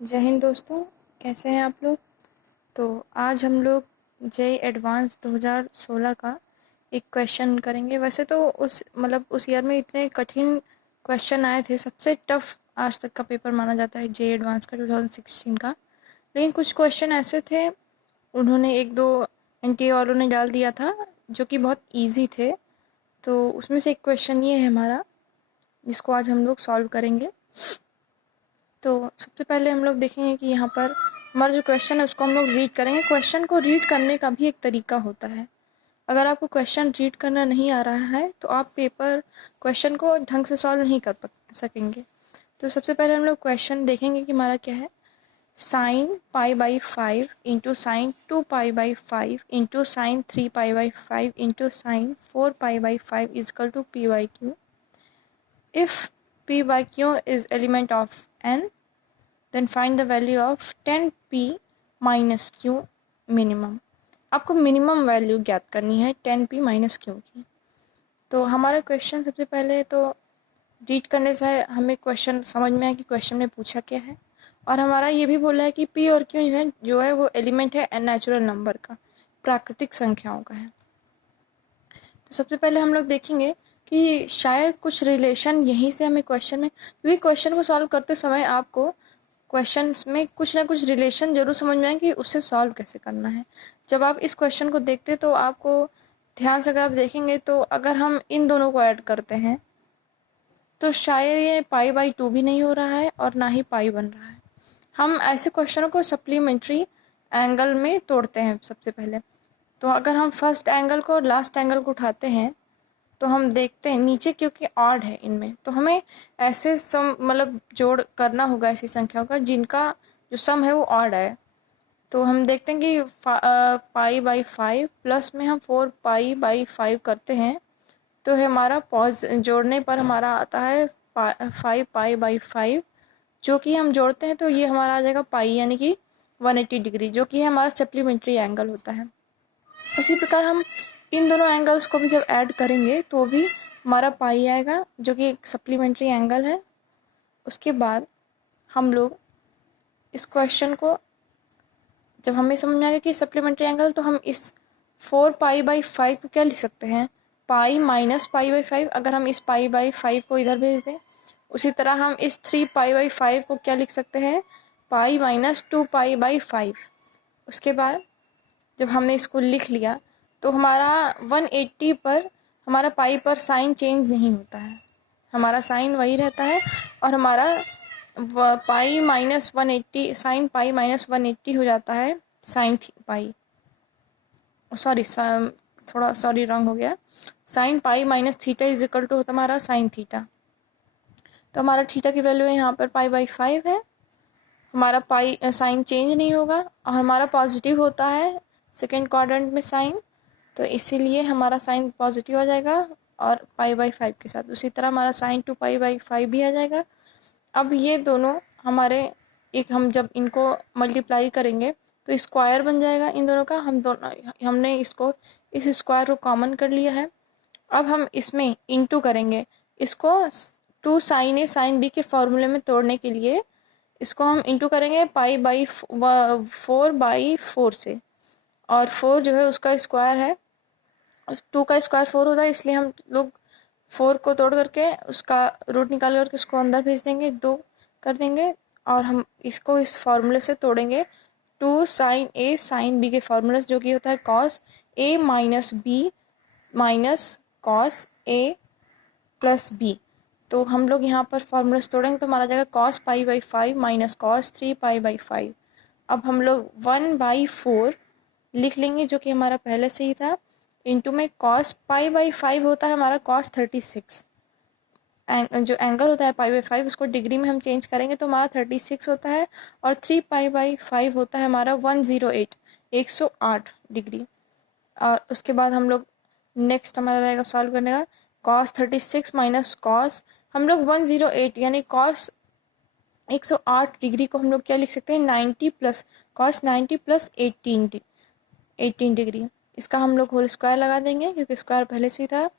जय हिंद दोस्तों, कैसे हैं आप लोग। तो आज हम लोग जेईई एडवांस 2016 का एक क्वेश्चन करेंगे। वैसे तो उस ईयर में इतने कठिन क्वेश्चन आए थे, सबसे टफ आज तक का पेपर माना जाता है जेईई एडवांस का 2016 का। लेकिन कुछ क्वेश्चन ऐसे थे, उन्होंने एक दो एनटीए वालों ने डाल दिया था जो कि बहुत ईजी थे। तो उसमें से एक क्वेश्चन ये है हमारा, जिसको आज हम लोग सॉल्व करेंगे। तो सबसे पहले हम लोग देखेंगे कि यहाँ पर हमारा जो क्वेश्चन है उसको हम लोग रीड करेंगे। क्वेश्चन को रीड करने का भी एक तरीका होता है। अगर आपको क्वेश्चन रीड करना नहीं आ रहा है तो आप क्वेश्चन को ढंग से सॉल्व नहीं कर सकेंगे। तो सबसे पहले हम लोग क्वेश्चन देखेंगे कि हमारा क्या है। Sine pi by 5 into sine 2 pi by 5 into sine 3 pi by 5 into sine 4 pi by 5 is equal to P by Q. If p by q is element of n, then find the value of 10p minus q minimum। आपको minimum value ज्ञात करनी है 10p minus Q की। तो हमारा question सबसे पहले तो रीड करने से हमें क्वेश्चन समझ में आया कि क्वेश्चन में पूछा क्या है। और हमारा ये भी बोला है कि p और q जो है वो एलिमेंट है नेचुरल नंबर का, प्राकृतिक संख्याओं का है। तो सबसे पहले हम लोग देखेंगे कि शायद कुछ रिलेशन यहीं से हमें क्वेश्चन में, क्योंकि क्वेश्चन को सॉल्व करते समय आपको क्वेश्चन में कुछ ना कुछ रिलेशन जरूर समझ में आए कि उसे सॉल्व कैसे करना है। जब आप इस क्वेश्चन को देखते तो आपको ध्यान से अगर आप देखेंगे तो अगर हम इन दोनों को ऐड करते हैं तो शायद ये पाई/2 भी नहीं हो रहा है और ना ही पाई बन रहा है। हम ऐसे क्वेश्चनों को सप्लीमेंट्री एंगल में तोड़ते हैं सबसे पहले। तो अगर हम फर्स्ट एंगल को और लास्ट एंगल को उठाते हैं तो हम देखते हैं नीचे क्योंकि ऑड है इनमें, तो हमें ऐसे सम जोड़ करना होगा ऐसी संख्याओं का जिनका जो सम है वो ऑड है। तो हम देखते हैं कि पाई/5 प्लस में हम 4 पाई/5 करते हैं तो हमारा जोड़ने पर हमारा आता है 5 पाई/5, जो कि हम जोड़ते हैं तो ये हमारा आ जाएगा पाई, यानी कि 180 डिग्री, जो कि हमारा सप्लीमेंट्री एंगल होता है। उसी प्रकार हम इन दोनों एंगल्स को भी जब ऐड करेंगे तो भी हमारा पाई आएगा, जो कि एक सप्लीमेंट्री एंगल है। उसके बाद हम लोग इस क्वेश्चन को जब हमें समझ में आ गया कि सप्लीमेंट्री एंगल, तो हम इस 4 पाई/5 को क्या लिख सकते हैं, पाई माइनस पाई/5। अगर हम इस पाई/5 को इधर भेज दें, उसी तरह हम इस 3 पाई/5 को क्या लिख सकते हैं, पाई माइनस 2 पाई/5। उसके बाद जब हमने इसको लिख लिया तो हमारा 180 पर हमारा पाई पर साइन चेंज नहीं होता है, हमारा साइन वही रहता है और हमारा pi minus 180 sign pi minus 180 हो जाता है साइन पाई। सॉरी रॉन्ग हो गया। Sine pi minus theta is equal to होता हमारा साइन थीटा। तो हमारा थीटा की वैल्यू यहाँ पर पाई/5 है। हमारा पाई साइन चेंज नहीं होगा और हमारा पॉजिटिव होता है सेकेंड क्वाड्रेंट में साइन, तो इसीलिए हमारा साइन पॉजिटिव आ जाएगा और पाई/5 के साथ। उसी तरह हमारा साइन 2 पाई/5 भी आ जाएगा। अब ये दोनों हमारे हम जब इनको मल्टीप्लाई करेंगे तो स्क्वायर बन जाएगा इन दोनों का। हमने इसको इस स्क्वायर को कॉमन कर लिया है। अब हम इसमें इंटू करेंगे इसको 2 साइन ए साइन बी के फॉर्मूले में तोड़ने के लिए। इसको हम इंटू करेंगे पाई/4/4 से, और 4 जो है उसका स्क्वायर है, 2 का स्क्वायर 4 होता है, इसलिए हम लोग 4 को तोड़ करके उसका रूट निकाल करके उसको अंदर भेज देंगे, 2 कर देंगे। और हम इसको इस फॉर्मूले से तोड़ेंगे 2 साइन ए साइन बी के फॉर्मूले, जो कि होता है cos A minus B minus cos A plus B. तो हम लोग यहाँ पर फॉर्मूलाज तोड़ेंगे तो हमारा जाएगा कॉस पाई/5 माइनस कॉस 3 पाई/5। अब हम लोग 1/4 लिख लेंगे, जो कि हमारा पहले से ही था, इंटू में कॉस पाई/5 होता है हमारा कॉस 36। जो एंगल होता है पाई/5 उसको डिग्री में हम चेंज करेंगे तो हमारा 36 होता है, और 3 पाई/5 होता है हमारा 108 108 डिग्री। और उसके बाद हम लोग नेक्स्ट हमारा रहेगा सॉल्व करने का कॉस 36 माइनस कॉस, हम लोग 108 यानी कॉस 108 डिग्री को हम लोग क्या लिख सकते हैं, 90 प्लस कॉस 90 प्लस 18 डिग्री। इसका हम लोग होल स्क्वायर लगा देंगे क्योंकि स्क्वायर पहले से ही था।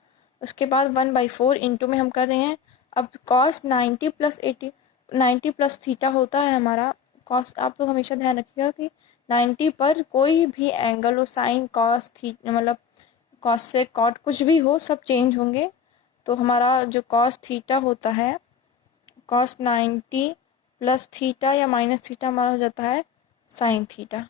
उसके बाद 1/4 इंटू में हम कर देंगे अब कॉस 90 प्लस 80 90 प्लस थीटा होता है हमारा कॉस आप लोग हमेशा ध्यान रखिएगा कि 90 पर कोई भी एंगल हो, साइन कॉस थी मतलब कॉस से कॉट कुछ भी हो, सब चेंज होंगे। तो हमारा जो कॉस थीटा होता है, कॉस 90 प्लस थीटा या माइनस थीटा हमारा हो जाता है साइन थीटा।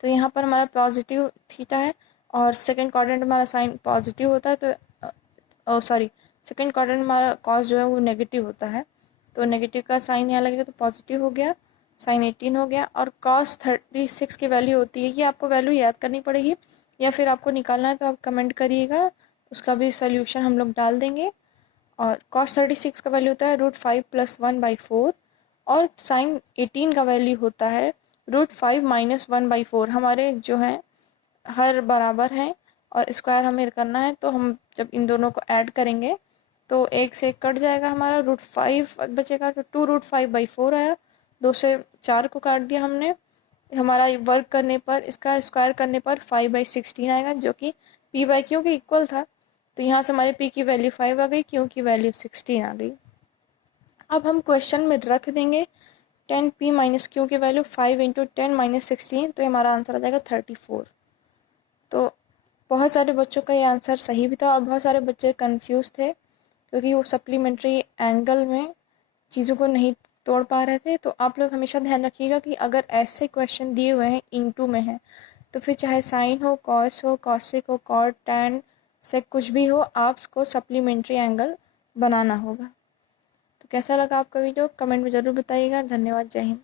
तो यहाँ पर हमारा पॉजिटिव थीटा है और सेकंड क्वाड्रेंट हमारा साइन पॉजिटिव होता है, तो सॉरी सेकंड क्वाड्रेंट हमारा कॉस जो है वो नेगेटिव होता है। तो नेगेटिव का साइन यहाँ लगेगा तो पॉजिटिव हो गया, साइन 18 हो गया। और कॉस 36 की वैल्यू होती है, ये आपको वैल्यू याद करनी पड़ेगी या फिर आपको निकालना है तो आप कमेंट करिएगा, उसका भी सोल्यूशन हम लोग डाल देंगे। और कॉस 36 का वैल्यू होता है √5 + 1/4 और साइन 18 का वैल्यू होता है √5 - 1/4। हमारे जो हैं हर बराबर हैं और स्क्वायर हमें करना है, तो हम जब इन दोनों को ऐड करेंगे तो एक से एक कट जाएगा, हमारा √5 बचेगा, तो 2√5/4 आया। 2 से 4 को काट दिया हमने। हमारा वर्क करने पर, इसका स्क्वायर करने पर 5/16 आएगा, जो कि p/q के इक्वल था। तो यहाँ से हमारे p की वैल्यू 5 आ गई, q की वैल्यू 16 आ गई। अब हम क्वेश्चन में रख देंगे 10p - q की वैल्यू 5 × 10 - 16, तो हमारा आंसर आ जाएगा 34। तो बहुत सारे बच्चों का ये आंसर सही भी था और बहुत सारे बच्चे कंफ्यूज थे क्योंकि वो सप्लीमेंट्री एंगल में चीज़ों को नहीं तोड़ पा रहे थे। तो आप लोग हमेशा ध्यान रखिएगा कि अगर ऐसे क्वेश्चन दिए हुए हैं इनटू में हैं, तो फिर चाहे साइन हो, कॉस हो, कॉसेक हो, कॉट, टैन से कुछ भी हो, आपको सप्लीमेंट्री एंगल बनाना होगा। तो कैसा लगा आपका वीडियो कमेंट में ज़रूर बताइएगा। धन्यवाद। जय हिंद।